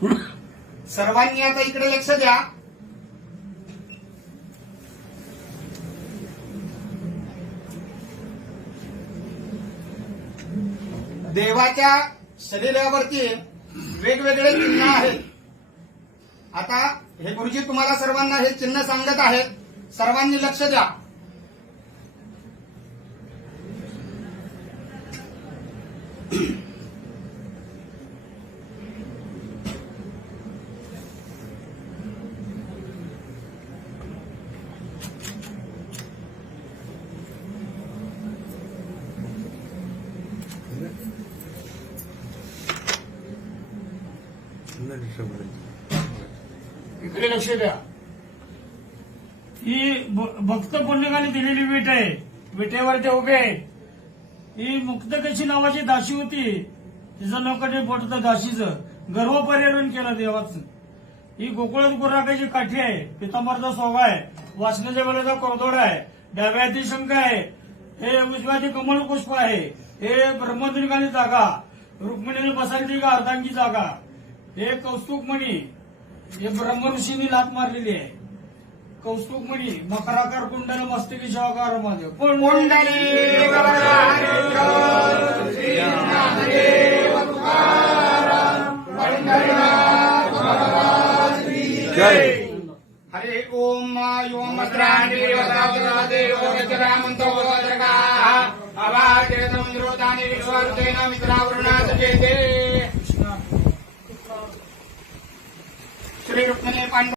सर्वांनी आता इकडे लक्ष द्या. देवाच्या शरीरावरती वेगवेगळे चिन्ह आहेत. आता हे गुरुजी तुम्हाला सर्वांना हे चिन्ह सांगत आहेत. सर्वांनी लक्ष द्या. इकडे लक्ष द्या. ही भक्त पुण्यकाने दिलेली विट आहे. विटेवर ते उभे आहेत ही मुक्तकशी नावाची दाशी होती. तिचं नाव पोट होतं दाशीचं. गर्व पर्यटन केलं देवाचं. ही गोकुळात गुराकाची काठी आहे. पितांबरचा सोगा आहे. वासनाच्या वेळेचा कोरदोड आहे. डाव्याती शंख आहे. हे उजव्याती कमळ पुष्प आहे. हे ब्रह्मदुर्गाची जागा. रुक्मिणीने बसायची का अर्धांगी जागा. हे कौस्तुभमणी हे ब्रह्मऋषींनी लात मारलेली आहे. कौस्तुभमणी मकराकार कुंडल मस्तकी शिवाकारमध्ये कुंडली हरे ओम ओम श्री रुक्मिणी पांडव